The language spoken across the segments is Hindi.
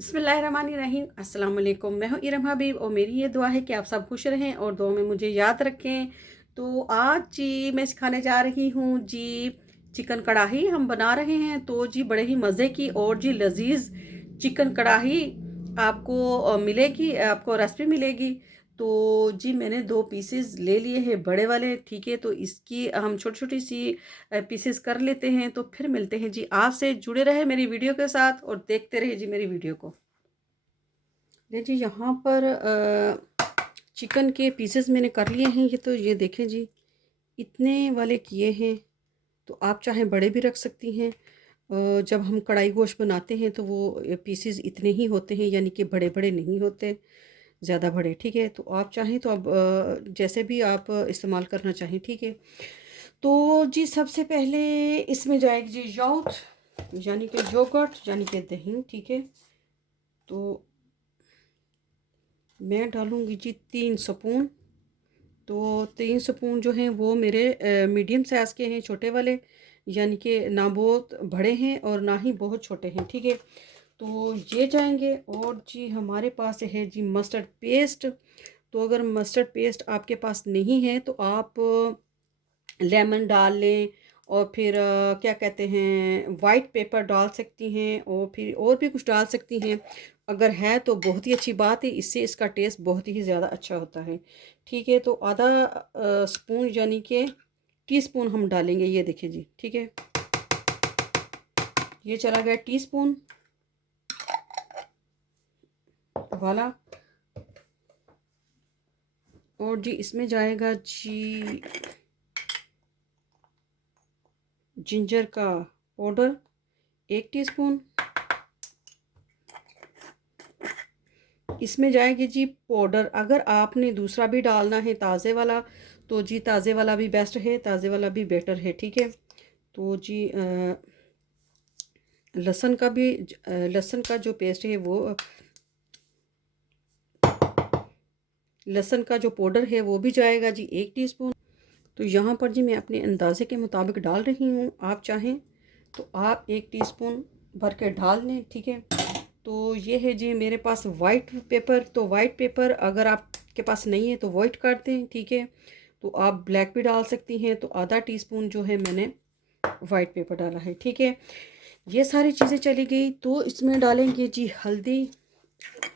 बिस्मिल्लाहिर्रहमानिर्रहीम अस्सलाम वालेकुम। मैं हूँ इरम हबीब और मेरी ये दुआ है कि आप सब खुश रहें और दुआ में मुझे याद रखें। तो आज जी मैं सिखाने जा रही हूँ जी चिकन कढ़ाई हम बना रहे हैं। तो जी बड़े ही मज़े की और जी लजीज चिकन कढ़ाई आपको मिलेगी, आपको रेसिपी मिलेगी। तो जी मैंने 2 पीसेस ले लिए हैं बड़े वाले, ठीक है। तो इसकी हम छोटी-छोटी सी पीसेस कर लेते हैं। तो फिर मिलते हैं जी आपसे। जुड़े रहे मेरी वीडियो के साथ और देखते रहिए जी मेरी वीडियो को। ये जी यहाँ पर चिकन के पीसेस मैंने कर लिए हैं। ये देखें जी, इतने वाले किए हैं। तो आप चाहें बड़े भी रख सकती हैं। जब हम कढ़ाई गोश्त बनाते हैं तो वो पीसेस इतने ही होते हैं, यानी कि बड़े बड़े नहीं होते, ज़्यादा बड़े, ठीक है। तो आप चाहें तो अब जैसे भी आप इस्तेमाल करना चाहें, ठीक है। तो जी सबसे पहले इसमें जाएगी जी योगर्ट, यानी कि योगर्ट यानी कि दही, ठीक है। तो मैं डालूँगी जी 3 स्पून। तो 3 स्पून जो हैं वो मेरे मीडियम साइज़ के हैं, छोटे वाले, यानी कि ना बहुत बड़े हैं और ना ही बहुत छोटे हैं, ठीक है। तो ये जाएंगे। और जी हमारे पास है जी मस्टर्ड पेस्ट। तो अगर मस्टर्ड पेस्ट आपके पास नहीं है तो आप लेमन डाल लें और फिर क्या कहते हैं वाइट पेपर डाल सकती हैं और फिर और भी कुछ डाल सकती हैं। अगर है तो बहुत ही अच्छी बात है, इससे इसका टेस्ट बहुत ही ज़्यादा अच्छा होता है, ठीक है। तो आधा स्पून यानी कि टीस्पून हम डालेंगे, ये देखिए जी, ठीक है। ये चला गया टीस्पून वाला। और जी इसमें जाएगा जी जिंजर का पाउडर 1 टीस्पून। इसमें जाएगी जी पाउडर। अगर आपने दूसरा भी डालना है ताज़े वाला तो जी ताज़े वाला भी बेस्ट है, ताज़े वाला भी बेटर है, ठीक है। तो जी लहसुन का भी लहसुन का जो पेस्ट है वो लहसुन का जो पाउडर है वो भी जाएगा जी 1 टीस्पून। तो यहाँ पर जी मैं अपने अंदाजे के मुताबिक डाल रही हूँ। आप चाहें तो आप 1 टीस्पून भर के डाल लें, ठीक है। तो ये है जी मेरे पास वाइट पेपर। तो वाइट पेपर अगर आपके पास नहीं है तो वाइट कर दें, ठीक है। तो आप ब्लैक भी डाल सकती हैं। तो आधा टीस्पून जो है मैंने वाइट पेपर डाला है, ठीक है। ये सारी चीज़ें चली गई। तो इसमें डालेंगे जी हल्दी,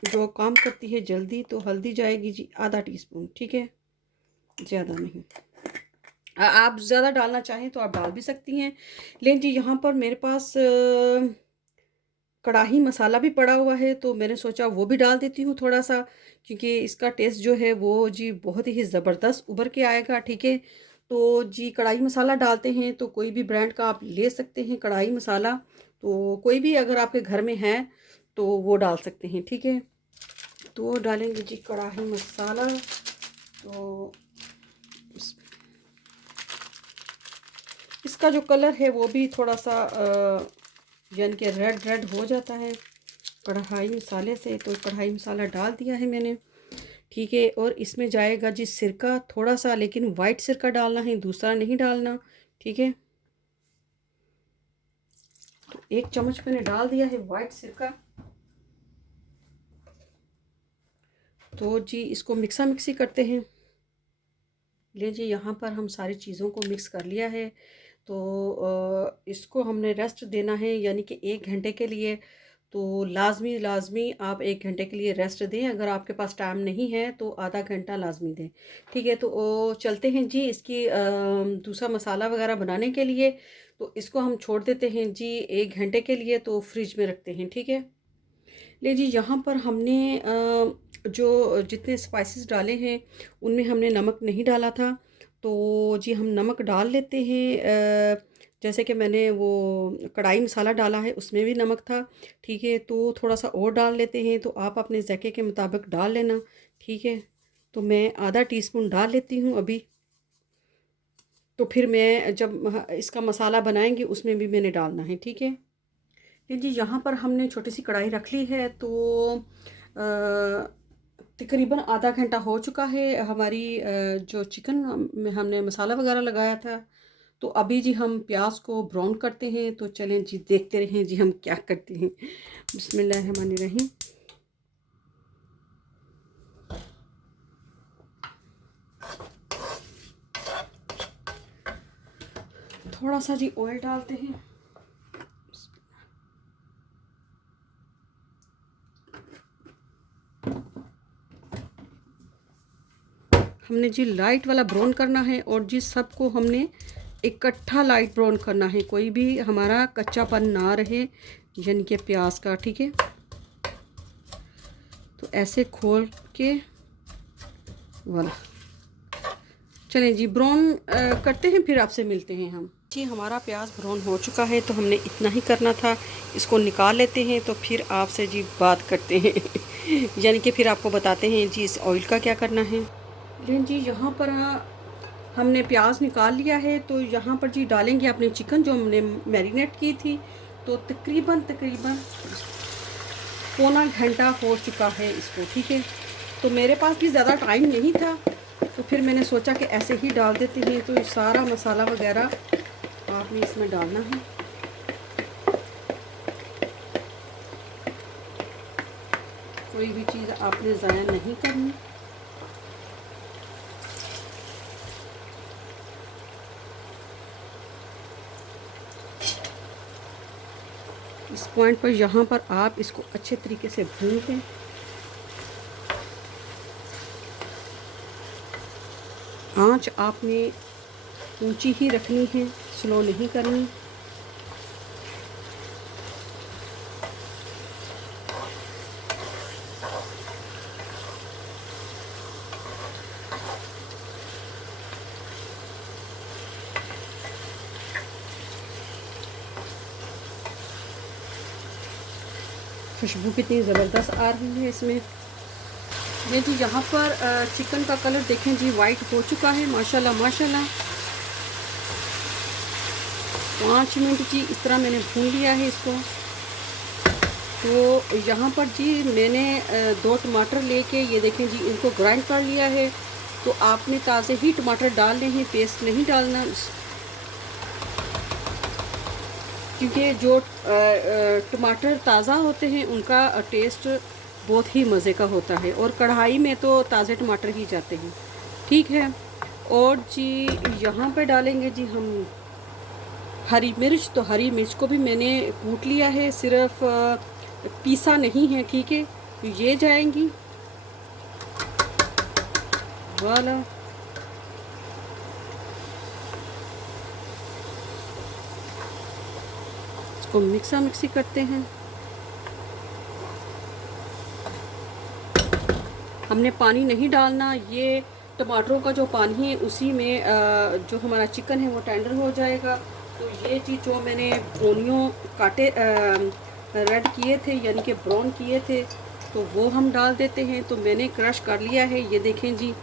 जो काम करती है जल्दी। तो हल्दी जाएगी जी आधा 1 टीस्पून, ठीक है, ज़्यादा नहीं। आप ज़्यादा डालना चाहें तो आप डाल भी सकती हैं। लेकिन जी यहाँ पर मेरे पास कढ़ाई मसाला भी पड़ा हुआ है तो मैंने सोचा वो भी डाल देती हूँ थोड़ा सा, क्योंकि इसका टेस्ट जो है वो जी बहुत ही ज़बरदस्त उभर के आएगा, ठीक है। तो जी कढ़ाई मसाला डालते हैं तो कोई भी ब्रांड का आप ले सकते हैं कढ़ाई मसाला। तो कोई भी अगर आपके घर में है तो वो डाल सकते हैं, ठीक है। तो डालेंगे जी कढ़ाई मसाला। तो इसका जो कलर है वो भी थोड़ा सा यानी कि रेड रेड हो जाता है कढ़ाई मसाले से। तो कढ़ाई मसाला डाल दिया है मैंने, ठीक है। और इसमें जाएगा जी सिरका थोड़ा सा, लेकिन वाइट सिरका डालना है, दूसरा नहीं डालना, ठीक है। तो 1 चम्मच मैंने डाल दिया है वाइट सिरका। तो जी इसको मिक्सा मिक्सी करते हैं। ले जी यहाँ पर हम सारी चीज़ों को मिक्स कर लिया है। तो इसको हमने रेस्ट देना है, यानी कि 1 घंटे के लिए। तो लाजमी लाजमी आप 1 घंटे के लिए रेस्ट दें। अगर आपके पास टाइम नहीं है तो आधा घंटा लाजमी दें, ठीक है। तो चलते हैं जी इसकी दूसरा मसाला वगैरह बनाने के लिए। तो इसको हम छोड़ देते हैं जी 1 घंटे के लिए, तो फ्रिज में रखते हैं, ठीक है। ले जी यहाँ पर हमने जो जितने स्पाइसेस डाले हैं उनमें हमने नमक नहीं डाला था। तो जी हम नमक डाल लेते हैं। जैसे कि मैंने वो कढ़ाई मसाला डाला है उसमें भी नमक था, ठीक है। तो थोड़ा सा और डाल लेते हैं। तो आप अपने ज़ायके के मुताबिक डाल लेना, ठीक है। तो मैं आधा टीस्पून डाल लेती हूँ अभी। तो फिर मैं जब इसका मसाला बनाएंगे उसमें भी मैंने डालना है, ठीक है। ये जी यहाँ पर हमने छोटी सी कढ़ाई रख ली है। तो तकरीबन आधा घंटा हो चुका है हमारी जो चिकन में हमने मसाला वगैरह लगाया था तो अभी जी हम प्याज को ब्राउन करते हैं, तो चलें जी देखते रहें जी हम क्या करते हैं। बिस्मिल्लाहिर्रहमानिर्रहीम। थोड़ा सा जी ऑयल डालते हैं। हमने जी लाइट वाला ब्राउन करना है और जी सबको हमने इकट्ठा लाइट ब्राउन करना है, कोई भी हमारा कच्चापन ना रहे यानी कि प्याज का। ठीक है, तो ऐसे खोल के वाला चलें जी ब्राउन करते हैं, फिर आपसे मिलते हैं हम जी। हमारा प्याज ब्राउन हो चुका है, तो हमने इतना ही करना था। इसको निकाल लेते हैं, तो फिर आपसे जी बात करते हैं यानी कि फिर आपको बताते हैं जी इस ऑयल का क्या करना है। लेकिन जी यहाँ पर हमने प्याज निकाल लिया है, तो यहाँ पर जी डालेंगे अपने चिकन जो हमने मैरिनेट की थी। तो तकरीबन पौना घंटा हो चुका है इसको। ठीक है, तो मेरे पास भी ज़्यादा टाइम नहीं था, तो फिर मैंने सोचा कि ऐसे ही डाल देते हैं। तो ये सारा मसाला वगैरह आपने इसमें डालना है। कोई भी चीज़ आपने ज़ाया नहीं करनी। इस पॉइंट पर यहाँ पर आप इसको अच्छे तरीके से भून लें। आंच आपने ऊंची ही रखनी है, स्लो नहीं करनी। खुशबू कितनी ज़बरदस्त आ रही है इसमें। ये जी यहाँ पर चिकन का कलर देखें जी वाइट हो चुका है माशाल्लाह माशाल्लाह। 5 मिनट जी इस तरह मैंने भून लिया है इसको। तो यहाँ पर जी मैंने 2 टमाटर लेके ये देखें जी इनको ग्राइंड कर लिया है। तो आपने ताज़े ही टमाटर डालने हैं, पेस्ट नहीं डालना, क्योंकि जो टमाटर ताज़ा होते हैं उनका टेस्ट बहुत ही मज़े का होता है, और कढ़ाई में तो ताज़े टमाटर ही जाते हैं। ठीक है, और जी यहाँ पे डालेंगे जी हम हरी मिर्च। तो हरी मिर्च को भी मैंने कूट लिया है, सिर्फ पीसा नहीं है। ठीक है, तो ये जाएंगी वाला। इसको मिक्सी करते हैं। हमने पानी नहीं डालना, ये टमाटरों का जो पानी है उसी में जो हमारा चिकन है वो टेंडर हो जाएगा। तो ये चीज़ जो मैंने ओनियन काटे रेड किए थे यानी कि ब्राउन किए थे, तो वो हम डाल देते हैं। तो मैंने क्रश कर लिया है, ये देखें जी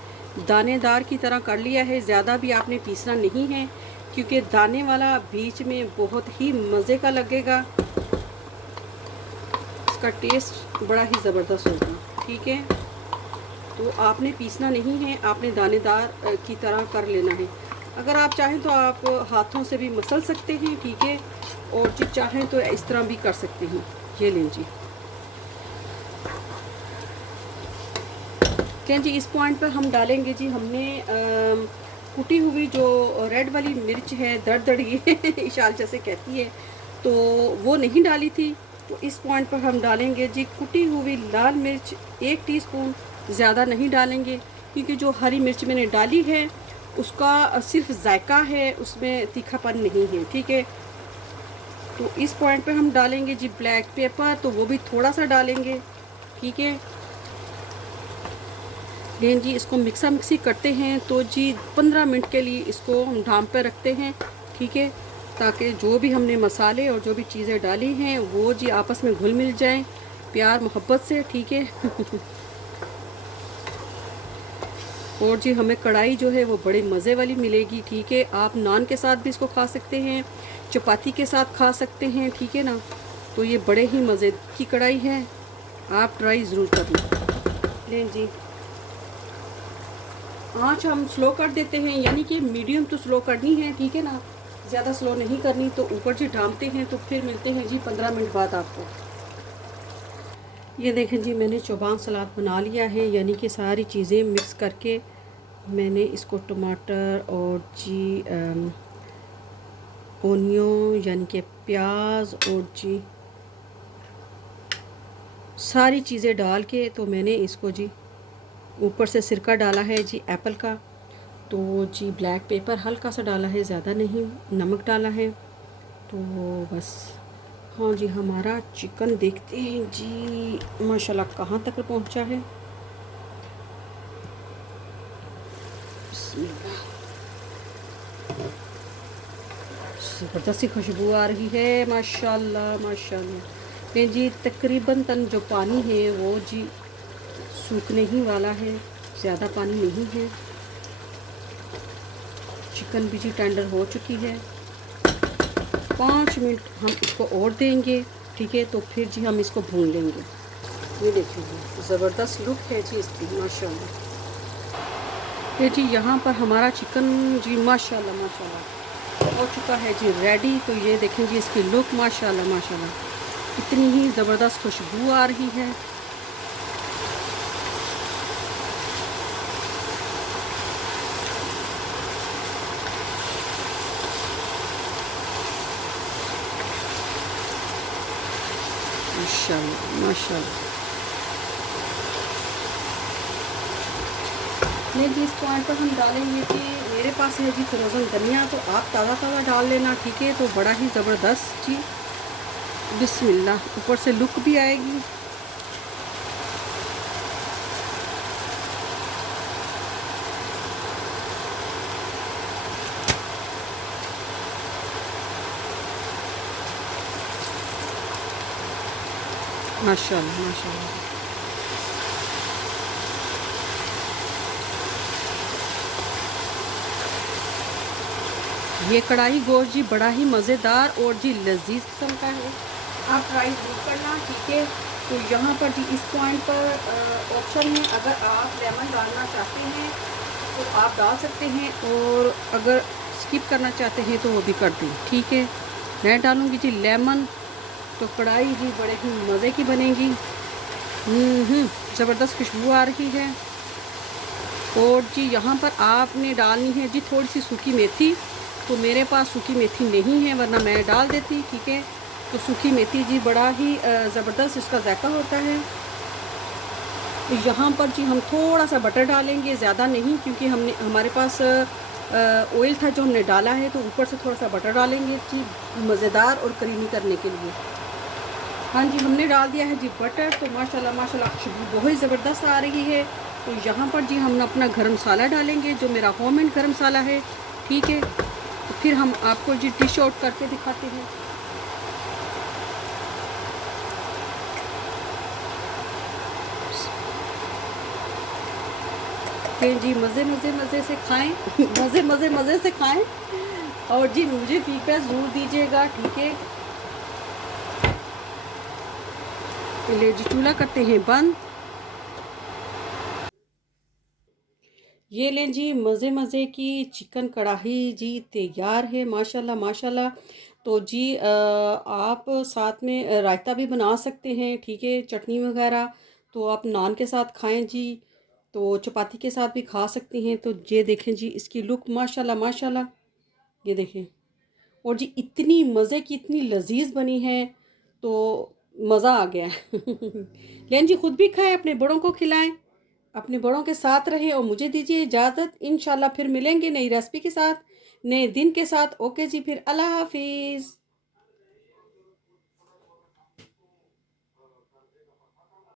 दानेदार की तरह कर लिया है। ज़्यादा भी आपने पीसना नहीं है, क्योंकि दाने वाला बीच में बहुत ही मज़े का लगेगा, इसका टेस्ट बड़ा ही ज़बरदस्त होगा। ठीक है, तो आपने पीसना नहीं है, आपने दानेदार की तरह कर लेना है। अगर आप चाहें तो आप हाथों से भी मसल सकते हैं। ठीक है, और जो चाहें तो इस तरह भी कर सकते हैं। ये लें जी। क्या जी इस पॉइंट पर हम डालेंगे जी, हमने कुटी हुई जो रेड वाली मिर्च है, दरदड़ी इशाल जैसे कहती है, तो वो नहीं डाली थी। तो इस पॉइंट पर हम डालेंगे जी कुटी हुई लाल मिर्च 1 टीस्पून, ज़्यादा नहीं डालेंगे, क्योंकि जो हरी मिर्च मैंने डाली है उसका सिर्फ जायका है, उसमें तीखापन नहीं है। ठीक है, तो इस पॉइंट पे हम डालेंगे जी ब्लैक पेपर, तो वो भी थोड़ा सा डालेंगे। ठीक है, लेकिन जी इसको मिक्सी करते हैं। तो जी 15 मिनट के लिए इसको हम ढाम पे रखते हैं। ठीक है, ताकि जो भी हमने मसाले और जो भी चीज़ें डाली हैं वो जी आपस में घुल मिल जाएं प्यार मोहब्बत से। ठीक है और जी हमें कढ़ाई जो है वो बड़े मज़े वाली मिलेगी। ठीक है, आप नान के साथ भी इसको खा सकते हैं, चपाती के साथ खा सकते हैं। ठीक है ना, तो ये बड़े ही मज़े की कढ़ाई है, आप ट्राई ज़रूर करना। लें जी, आँच हम स्लो कर देते हैं, यानी कि मीडियम तो स्लो करनी है। ठीक है ना, ज़्यादा स्लो नहीं करनी। तो ऊपर जी ढाँपते हैं, तो फिर मिलते हैं जी 15 मिनट बाद आपको। ये देखें जी, मैंने चौबान सलाद बना लिया है, यानी कि सारी चीज़ें मिक्स करके मैंने इसको टमाटर और जी ओनियन यानी कि प्याज और जी सारी चीज़ें डाल के, तो मैंने इसको जी ऊपर से सिरका डाला है जी एप्पल का, तो जी ब्लैक पेपर हल्का सा डाला है, ज़्यादा नहीं, नमक डाला है। तो बस हाँ जी, हमारा चिकन देखते हैं जी माशाल्लाह कहाँ तक पहुँचा है। ज़बरदस्त सी खुशबू आ रही है, माशाल्लाह माशाल्लाह। नहीं जी, तकरीबन तन जो पानी है वो जी सूखने ही वाला है, ज़्यादा पानी नहीं है। चिकन भी जी टेंडर हो चुकी है। 5 मिनट हम इसको और देंगे, ठीक है, तो फिर जी हम इसको भून लेंगे। ये देखिए ज़बरदस्त लुक है जी इसकी, माशाल्लाह। ये जी यहाँ पर हमारा चिकन जी माशाल्लाह माशाल्लाह हो चुका है जी रेडी। तो ये देखें जी इसकी लुक, माशाल्लाह माशाल्लाह, इतनी ही ज़बरदस्त खुशबू आ रही है। माशाल्लाह माशाल्लाह। नहीं जी, इस पॉइंट पर हम डालेंगे कि मेरे पास है जी फ्रोज़न धनिया, तो आप ताज़ा ताज़ा डाल लेना, ठीक है। तो बड़ा ही ज़बरदस्त जी, बिस्मिल्लाह, ऊपर से लुक भी आएगी। माशाल्लाह माशाल्लाह। ये कढ़ाई गोश्त जी बड़ा ही मज़ेदार और जी लजीज किस्म का है, आप ट्राई ज़रूर करना, ठीक है। तो यहाँ पर जी इस पॉइंट पर ऑप्शन है, अगर आप लेमन डालना चाहते हैं तो आप डाल सकते हैं, और अगर स्किप करना चाहते हैं तो वो भी कर दें, ठीक है। मैं डालूँगी जी लेमन, तो कढ़ाई जी बड़े ही मज़े की बनेगी। ज़बरदस्त खुशबू आ रही है। और जी यहाँ पर आपने डालनी है जी थोड़ी सी सूखी मेथी, तो मेरे पास सूखी मेथी नहीं है, वरना मैं डाल देती, ठीक है। तो सूखी मेथी जी बड़ा ही ज़बरदस्त इसका जायका होता है। तो यहाँ पर जी हम थोड़ा सा बटर डालेंगे, ज़्यादा नहीं, क्योंकि हमने हमारे पास ऑयल था जो हमने डाला है, तो ऊपर से थोड़ा सा बटर डालेंगे जी मज़ेदार और क्रीमी करने के लिए। हाँ जी, हमने डाल दिया है जी बटर। तो माशाल्लाह माशाल्लाह खुशबू बहुत ज़बरदस्त आ रही है। तो यहाँ पर जी हम अपना गरम मसाला डालेंगे, जो मेरा होममेड गरम मसाला है, ठीक है। तो फिर हम आपको जी डिश आउट करके दिखाते हैं। फिर जी मज़े से खाएं मज़े से खाएं, और जी मुझे फीडबैक ज़रूर दीजिएगा, ठीक है। पहले जी चूल्हा करते हैं बंद। ये लें जी मज़े की चिकन कढ़ाई जी तैयार है, माशाल्लाह माशाल्लाह। तो जी आप साथ में रायता भी बना सकते हैं, ठीक है, चटनी वगैरह। तो आप नान के साथ खाएं जी, तो चपाती के साथ भी खा सकते हैं। तो ये देखें जी इसकी लुक, माशाल्लाह माशाल्लाह, ये देखें। और जी इतनी मज़े की, इतनी लजीज बनी है, तो मज़ा आ गया लेकिन जी खुद भी खाएं, अपने बड़ों को खिलाएं, अपने बड़ों के साथ रहें। और मुझे दीजिए इजाज़त, इंशाल्लाह फिर मिलेंगे नई रेसिपी के साथ, नए दिन के साथ। ओके जी, फिर अल्लाह हाफिज़।